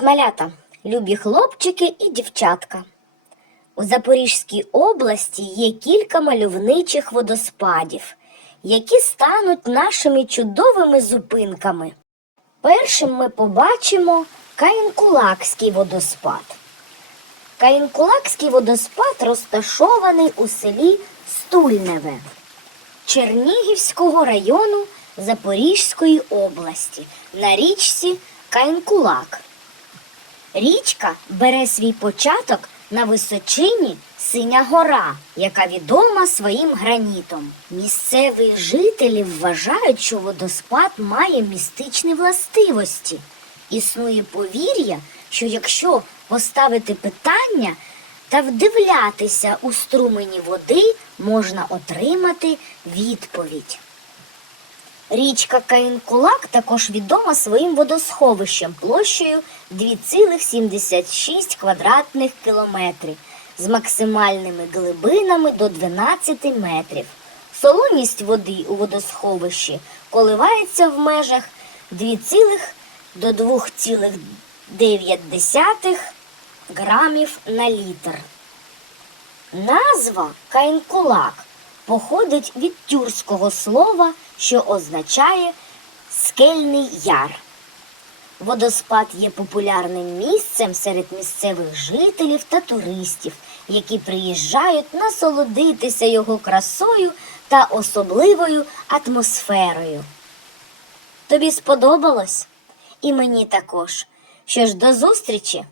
Привіт, малята, любі хлопчики і дівчатка. У Запорізькій області є кілька мальовничих водоспадів, які стануть нашими чудовими зупинками. Першим ми побачимо Каїнкулакський водоспад. Каїнкулакський водоспад розташований у селі Стульневе Чернігівського району Запорізької області на річці Каїнкулак. Річка бере свій початок на височині Синя гора, яка відома своїм гранітом. Місцеві жителі вважають, що водоспад має містичні властивості. Існує повір'я, що якщо поставити питання та вдивлятися у струмені води, можна отримати відповідь. Річка Каїнкулак також відома своїм водосховищем площею 2,76 квадратних кілометрів з максимальними глибинами до 12 метрів. Солоність води у водосховищі коливається в межах 2, до 2,9 грамів на літр. Назва Каїнкулак походить від тюркського слова, що означає скельний яр. Водоспад є популярним місцем серед місцевих жителів та туристів, які приїжджають насолодитися його красою та особливою атмосферою. Тобі сподобалось? І мені також. Що ж, до зустрічі!